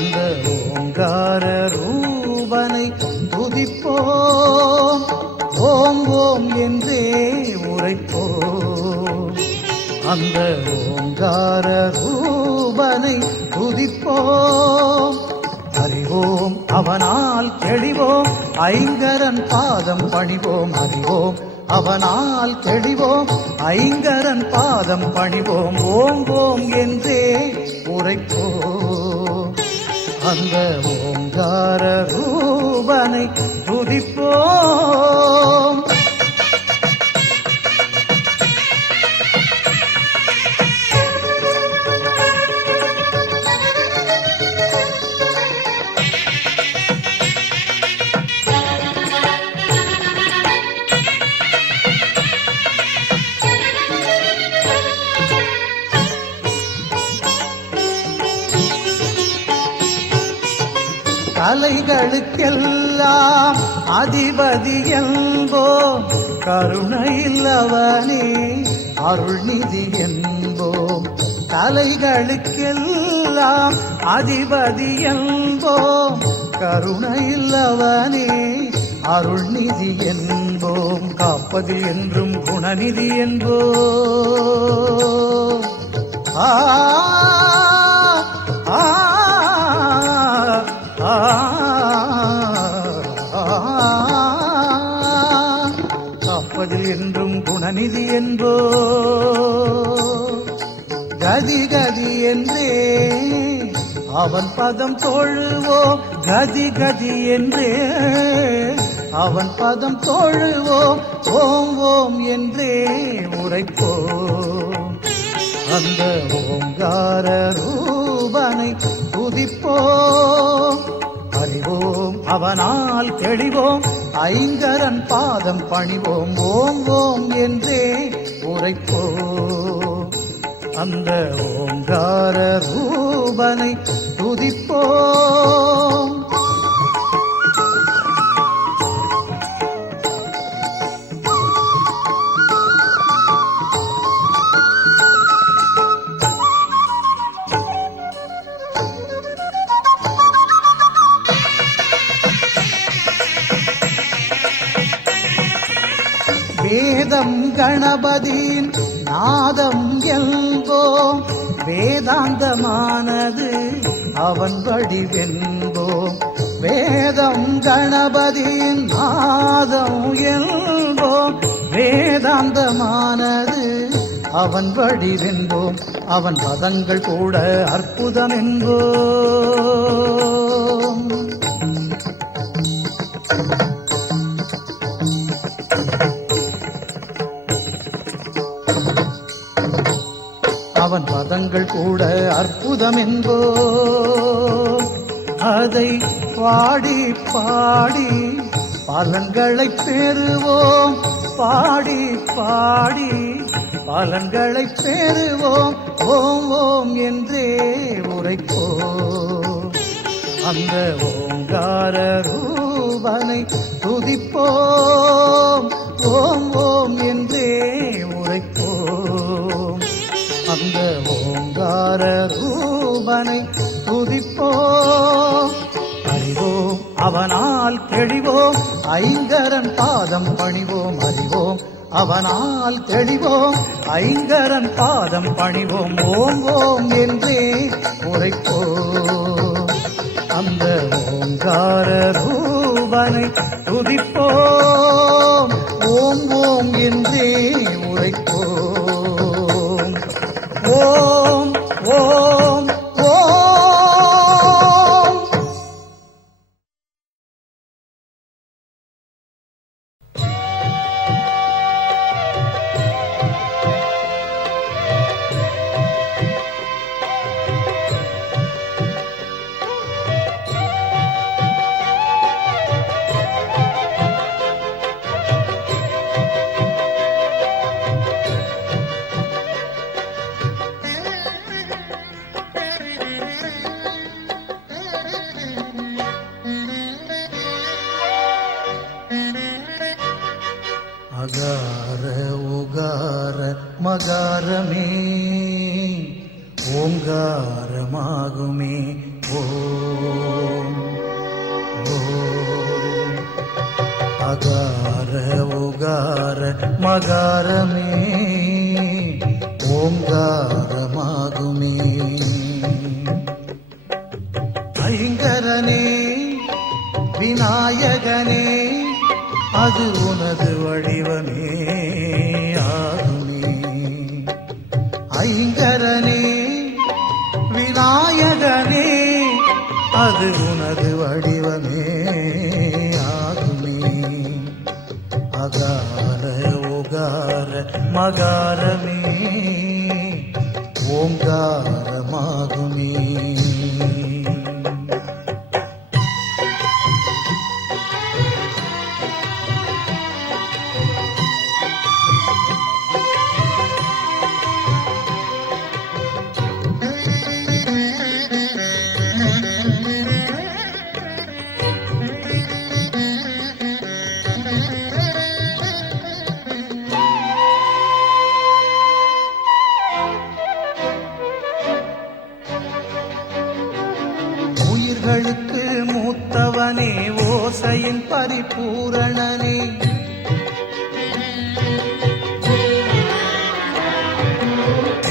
அந்த ஓங்கார ரூபனை துதிப்போம், ஓம் ஓம் என்றே உரைப்போம். அந்த ஓங்கார ரூபனை துதிப்போம், அறிவோம் அவனால் தெளிவோம், ஐங்கரன் பாதம் பணிவோம். அறிவோம் அவனால் தெளிவோம், ஐங்கரன் பாதம் பணிவோம். ஓம் ஓம் என்றே உரைப்போம், அந்த ஓங்கார ரூபனை துதிப்போம். கலைகளுக்கெல்லாம் அதிபதி என்போம், கருணையில்லவனே அருள்நிதி என்போம். கலைகளுக்கெல்லாம் அதிபதி என்போம், கருணையில்லவனே அருள்நிதி என்போம். காப்பது என்றும் குணநிதி என்போம். காப்பதில் என்றும் குணநிதி என்போ. கதி கதி என்றே அவன் பதம் தொழுவோம், கதி கதி என்றே அவன் பதம் தொழுவோம். ஓம் ஓம் என்றே உரைப்போம், அந்த ஓங்கார ரூபனை துதிப்போம். அறிவோம் அவனால் தெளிவோம், ஐங்கரன் பாதம் பணிவோம். ஓம் ஓம் என்றே உரைப்போம், அந்த ஓங்கார ரூபனை துதிப்போம். வேதம் கணபதியின் நாதம் என்போம், வேதாந்தமானது அவன் வடிவென்போம். வேதம் கணபதியின் நாதம் என்போம், வேதாந்தமானது அவன் வடிவென்போம். அவன் பதங்கள் கூட அற்புதம் என்போம். அவன் பதங்கள் கூட அற்புதம் என்போம். அதை பாடி பாடி பலன்களை பெறுவோம், பாடி பாடி பலன்களை பெறுவோம். ஓம் ஓம் என்றே உரைப்போம், அந்த ஓங்கார ரூபனை துதிப்போம். ஓம் ஓம் என்றே உரைப்போம், அந்த ஓங்கார ரூபனை துதிப்போம். அறிவோம் அவனால் தெளிவோம், ஐங்கரன் பாதம் பணிவோம். அறிவோம் அவனால் தெளிவோம், ஐங்கரன் பாதம் பணிவோம். ஓம் ஓம் என்றே உரைப்போம், அந்த ஓங்கார ரூபனை துதிப்போம். ஓம் ஓம் என்றே உரைப்போம். ஓம் ஓம் ஓம். அகார உகார மகாரமே ஓங்காரமாகுமே. ஓ அகார உகார மகாரமே ஓங்காரமாகுமே. ஐங்கரனே விநாயகனே அது உனது வடிவமே ஆகுமே. ஐங்கரனே விநாயகனே அது உனது வடிவமே ஆகுமே. அகார உகார மகாரமே ஓங்காரமாகுமே. உயிர்களுக்கு மூத்தவனே ஓசையின் பரிபூரணனே.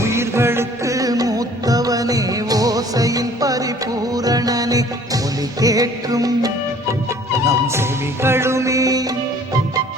உயிர்களுக்கு மூத்தவனே ஓசையின் பரிபூரணனே. ஒலி கேட்கும் நம் செவிகளுமே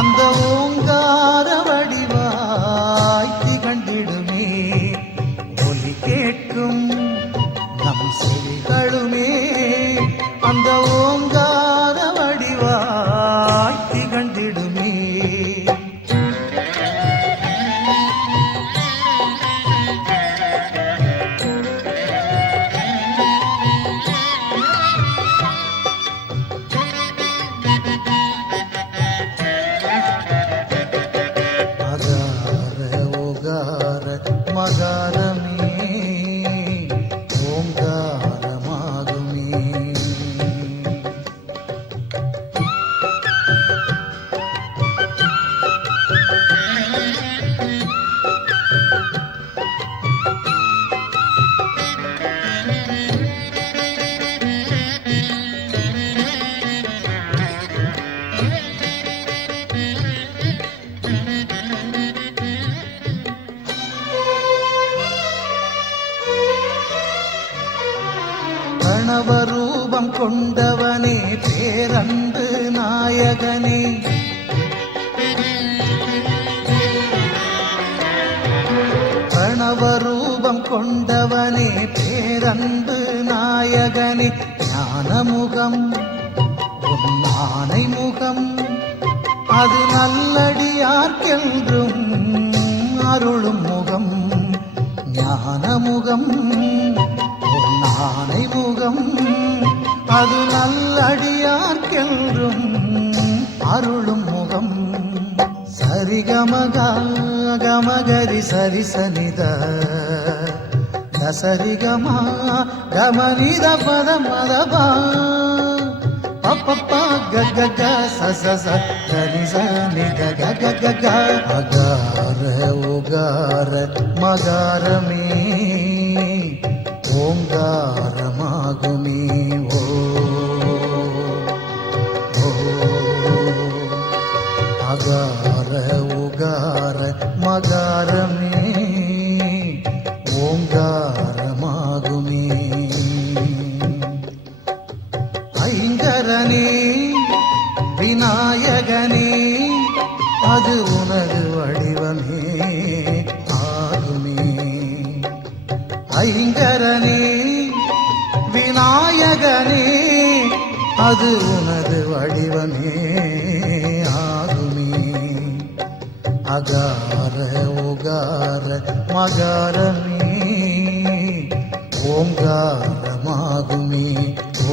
அந்த ஓங்கார வடிவாய் திகழ்ந்திடுமே. ஒலி கேட்கும் நம் செவிகளுமே அந்த ஓங்கார வடிவாய் திகழ்ந்திடுமே. அகார உகார மகாரமே ஓங்காரமாகுமே. கணவரூபம் கொண்டவனே பேரன்பு நாயகனே. கணவரூபம் கொண்டவனே பேரன்பு நாயகனே. ஞானமுகம் உன் ஆனை முகம் அது நல்லடியார்க்கென்றும் அருளும் முகம். ஞானமுகம் உன் ஆனை முகம் அது நல்லடியார்க்கென்றும் அருளும் முகம். சரிகமக கமகரி சரிசனித சரிகமா கமனித பத மதபா பப்பப்பா கக சச கரிச நித கக. அகார உகார மகாரமே ஓங்காரமாகுமே. ஓ அகார உகார மகாரமே ஓங்காரமாகுமே. ஐங்கரனே விநாயகனே அது உனது வடிவமே ஆகுமே. ஐங்கரனே விநாயகனே அது உனது வடிவமே ஆகுமே. அகார உகார மகாரமே ஓங்காரமாகுமே. ஓ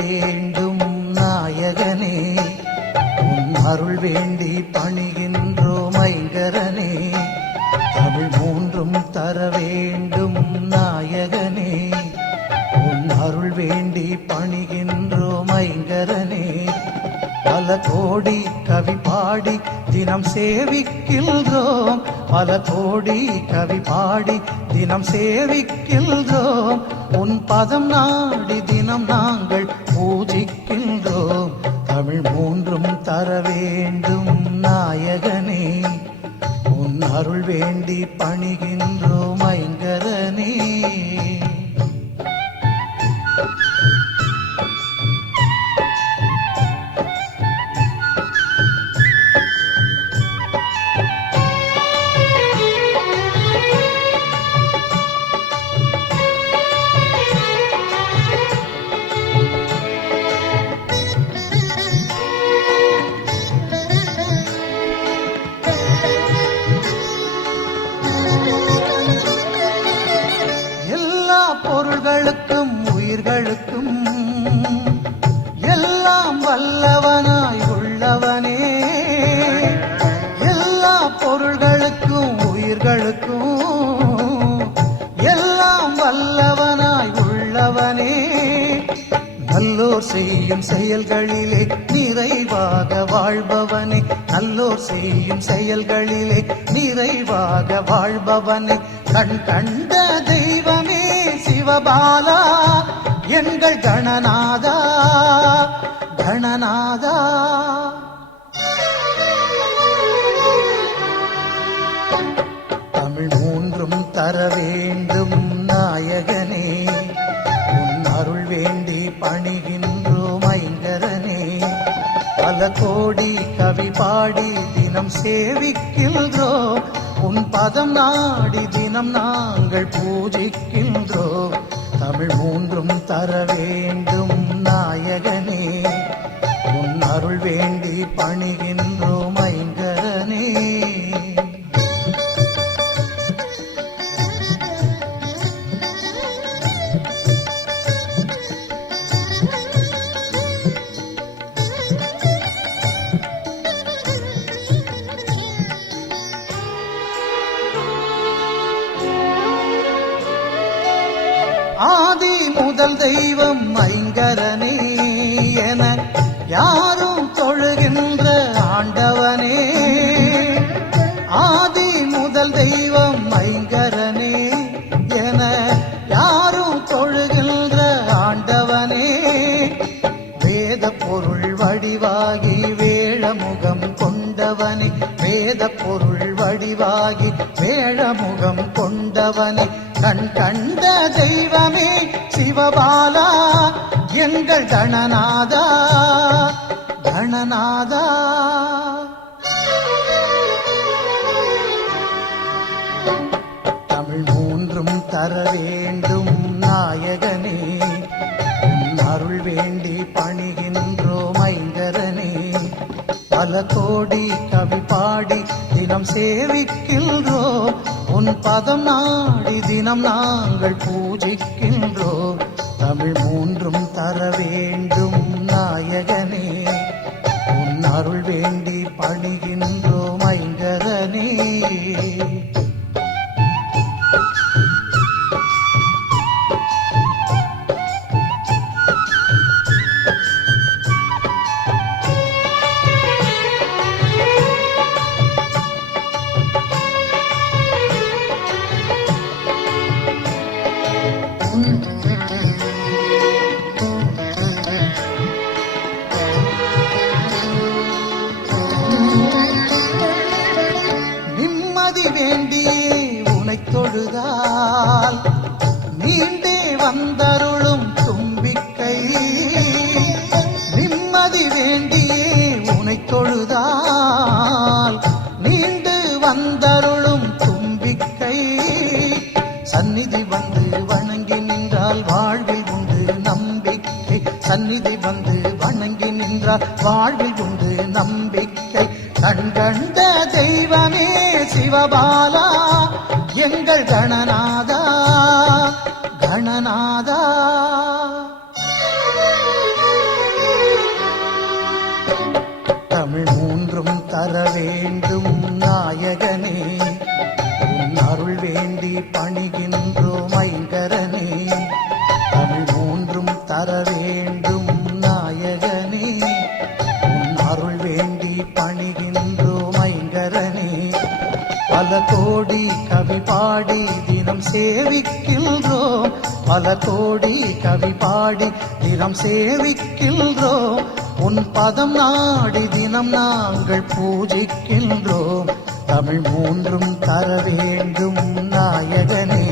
வேண்டும் நாயகனே, உன் அருள் வேண்டி பணிகின்றோம் ஐங்கரனே. தமிழ் மூன்றும் தர வேண்டும் நாயகனே, உன் அருள் வேண்டி பணிகின்றோம் ஐங்கரனே. பல கோடி கவி பாடி தினம் சேவிக்கின்றோம், பல கோடி கவி பாடி தினம் சேவிக்கின்றோம். உன் பதம் நாடி தினம் நாங்கள் பூஜிக்கின்றோம். தமிழ் மூன்றும் தர வேண்டும் நாயகனே, உன் அருள் வேண்டி பணிகின்றோம் ஐங்கரனே. பொருள்களுக்கும் உயிர்களுக்கும் எல்லாம் வல்லவனாய் உள்ளவனே, எல்லா பொருள்களுக்கும் உயிர்களுக்கும் எல்லாம் வல்லவனாய் உள்ளவனே. நல்லோர் செய்யும் செயல்களிலே நிறைவாக வாழ்பவனே, நல்லோர் செய்யும் செயல்களிலே நிறைவாக வாழ்பவனே. கண் கண்ட தெய்வமே சிவபாலா, எங்கள் கணநாதா கணநாதா. தமிழ் மூன்றும் தர வேண்டும் நாயகனே, உன் அருள் வேண்டி பணிகின்றோம் ஐங்கரனே. பல கோடி கவி பாடி தினம் சேவிக்கின்றோம், உன் பதம் நாடி தினம் நாங்கள் பூஜிக்கின்றோம். தமிழ் மூன்றும் தர வேண்டும் நாயகனே, உன் அருள் வேண்டி பணிகின்றோம் ஐங்கரனே. ஆதி முதல் தெய்வம் ஐங்கரனே என யாரும் தொழுகின்ற ஆண்டவனே, ஆதி முதல் தெய்வம் ஐங்கரனே என யாரும் தொழுகின்ற ஆண்டவனே. வேத பொருள் வடிவாகி வேழமுகம் கொண்டவனே, வேத பொருள் வடிவாகி வேழமுகம் கொண்டவனே. கண் கண்ட தெய்வமே சிவபாலா, எங்கள் கணநாதா கணநாதா. தமிழ் மூன்றும் தர வேண்டும் நாயகனே, உன் அருள் வேண்டி பணிகின்றோம் ஐங்கரனே. பல கோடி கவி பாடி தினம் சேவிக்கின்றோம், உன் பதம் நாடி தினம் நாங்கள் பூஜிக்கின்றோம். தமிழ் மூன்றும் தர வேண்டும் நாயகனே, உன் அருள் வேண்டி பணிகின்றோம் ஐங்கரனே. நிம்மதி வேண்டியே உனை தொழுதால் நீண்டே வந்தருளும் தும்பிக்கை, நிம்மதி வேண்டியே உனை தொழுதால் நீண்டு வந்தருளும் தும்பிக்கை. சந்நிதி வந்து வணங்கி நின்றால் வாழ்வில் உண்டு நம்பிக்கை, சந்நிதி வந்து வணங்கி நின்றால் வாழ்வில் உண்டு நம்பிக்கை. கண் கண்ட தெய்வமே சிவபாலா, எங்கள் கணநாதா கணநாதா. தர வேண்டும் நாயகனே, உன் அருள் வேண்டி பணிகின்றோம் ஐங்கரனே. தமிழ் மூன்றும் தர வேண்டும் நாயகனே, உன் அருள் வேண்டி பணிகின்றோம் ஐங்கரனே. பல கோடி கவி பாடி தினம் சேவிக்கின்றோம், பல கோடி கவி பாடி தினம் சேவிக்கின்றோம். உன் பதம் நாடி தினம் நாங்கள் பூஜிக்கின்றோம். தமிழ் மூன்றும் தர வேண்டும் நாயகனே.